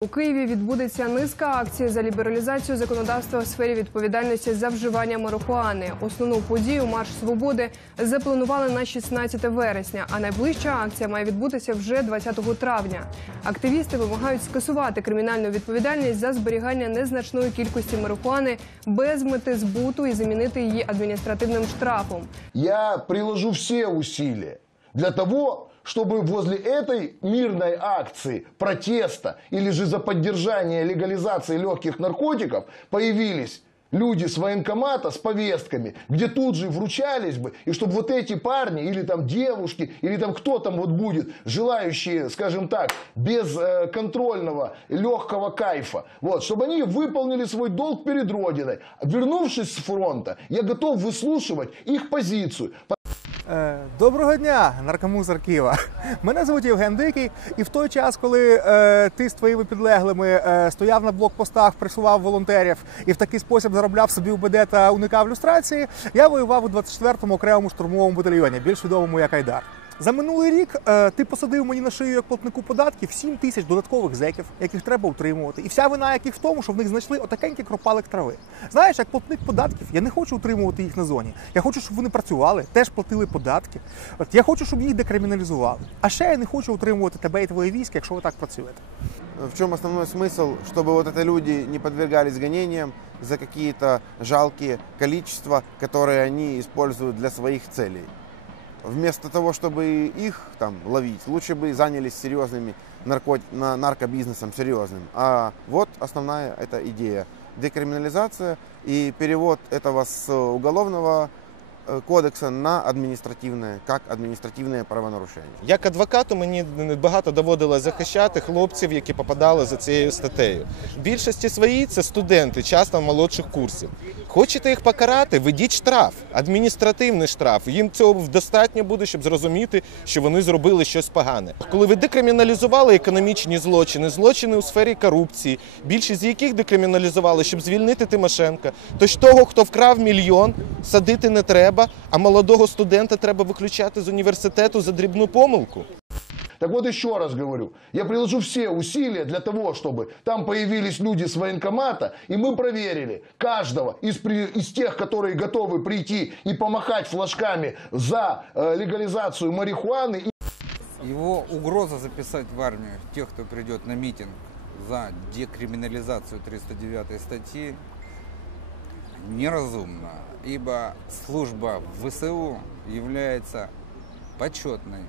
У Києві відбудеться низка акцій за лібералізацію законодавства в сфері відповідальності за вживання марихуани. Основну подію Марш Свободи запланували на 16 вересня, а найближча акція має відбутися вже 20 травня. Активісти вимагають скасувати кримінальну відповідальність за зберігання незначної кількості марихуани без мети збуту і замінити її адміністративним штрафом. Я приложу все усилия для того, чтобы возле этой мирной акции протеста или же за поддержание легализации легких наркотиков появились люди с военкомата с повестками, где тут же вручались бы, и чтобы вот эти парни или там девушки, или там кто там вот будет, желающие, скажем так, без э, контрольного легкого кайфа, вот, чтобы они выполнили свой долг перед Родиной. Вернувшись с фронта, я готов выслушивать их позицию. Е, Доброго дня, наркомузер Києва. Мене звуть Євген Дикий, і в той час, коли е, ти з твоїми підлеглими е, стояв на блокпостах, присував волонтерів і в такий спосіб заробляв собі УБД та уникав люстрації, я воював у 24-му окремому штурмовому батальйоні, більш відомому як Айдар. За минулий рік е, ти посадив мені на шию як платнику податків 7 тисяч додаткових зеків, яких треба утримувати. І вся вина яких в тому, що в них знайшли отакенький кропалик трави. Знаєш, як платник податків, я не хочу утримувати їх на зоні. Я хочу, щоб вони працювали, теж платили податки. От я хочу, щоб їх декриміналізували. А ще я не хочу утримувати тебе і твоє військо, якщо ви так працюєте. В чем основной смысл, чтобы вот это люди не подвергались гонениям за какие-то жалкие количества, которые они используют для своих целей. Вместо того, чтобы их там ловить, лучше бы занялись серьезными нарко... на- наркобизнесом серьезным. А вот основная эта идея. Декриминализация и перевод этого с уголовного кодекса на административное, как административное правонарушение. Як адвокату мені багато доводилось захищати хлопців, які попадали за цією статтею. Більшості своїй це студенти, часто молодших курсів. Хочете їх покарати? Ведіть штраф, адміністративний штраф. Їм цього достатньо буде, щоб зрозуміти, що вони зробили щось погане. Коли ви декриміналізували економічні злочини, злочини у сфері корупції, більшість з яких декриміналізували, щоб звільнити Тимошенка, то ж того, хто вкрав мільйон, садити не треба, а молодого студента треба виключати з університету за дрібну помилку. Так вот еще раз говорю, я приложу все усилия для того, чтобы там появились люди с военкомата, и мы проверили каждого из, при- из тех, которые готовы прийти и помахать флажками за э, легализацию марихуаны. Его угроза записать в армию тех, кто придет на митинг за декриминализацию 309 статьи, неразумна, ибо служба в ВСУ является почетной,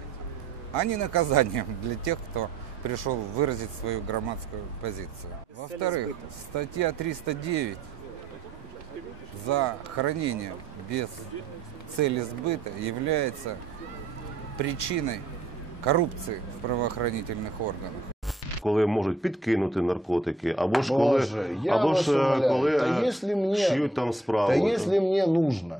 а не наказанием для тех, кто пришел выразить свою громадскую позицию. Во-вторых, статья 309 за хранение без цели сбыта является причиной коррупции в правоохранительных органах. Коли можуть підкинути наркотики, або ж коли, Боже, я або вас ж е, умоляю, коли та е, если мне- шьють там справу. Да если мне нужно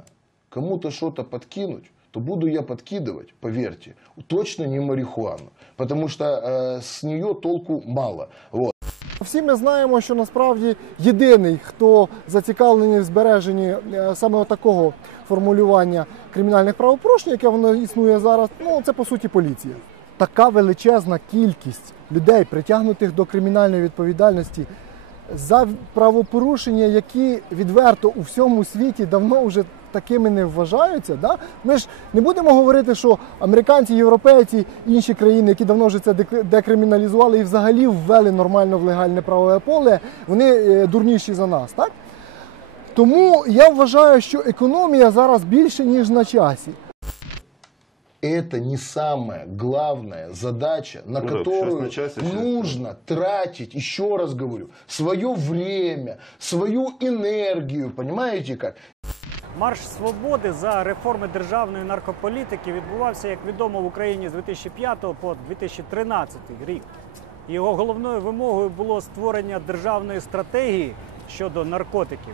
кому-то что-то подкинуть, то буду я подкидывать, поверьте, точно не марихуану, потому что э, с нее толку мало. Вот. Всі ми знаємо, що насправді єдиний, хто зацікавлений в збереженні е, саме такого формулювання кримінальних правопорушень, яке воно існує зараз, ну це по суті поліція. Така величезна кількість людей, притягнутих до кримінальної відповідальності за правопорушення, які відверто у всьому світі давно вже такими не вважаються. Да? Ми ж не будемо говорити, що американці, європейці, інші країни, які давно вже це дек- декриміналізували і взагалі ввели нормально в легальне правове поле, вони е, дурніші за нас. Так? Тому я вважаю, що економія зараз більше, ніж на часі. Это не самая главная задача, на Ну да, которую часе, сейчас. нужно тратить, еще раз говорю, свое время, свою энергию, понимаете как? Марш свободи за реформи державної наркополітики відбувався, як відомо, в Україні з 2005 по 2013 рік. Його головною вимогою було створення державної стратегії щодо наркотиків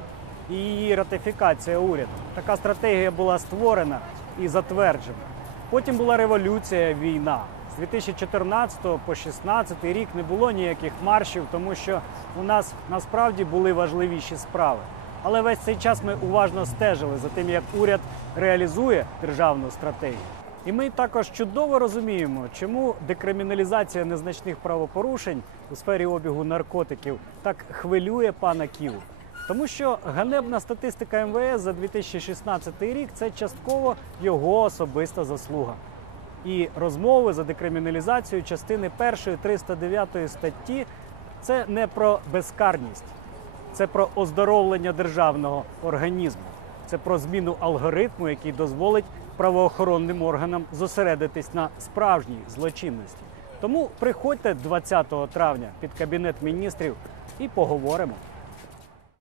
і її ратифікація урядом. Така стратегія була створена і затверджена. Потім була революція, війна. З 2014 по 2016 рік не було ніяких маршів, тому що у нас насправді були важливіші справи. Але весь цей час ми уважно стежили за тим, як уряд реалізує державну стратегію. І ми також чудово розуміємо, чому декриміналізація незначних правопорушень у сфері обігу наркотиків так хвилює пана Ківу. Тому що ганебна статистика МВС за 2016 рік це частково його особиста заслуга. І розмови за декриміналізацію частини 1 309 статті це не про безкарність, це про оздоровлення державного організму, це про зміну алгоритму, який дозволить правоохоронним органам зосередитись на справжній злочинності. Тому приходьте 20 травня під кабінет міністрів і поговоримо.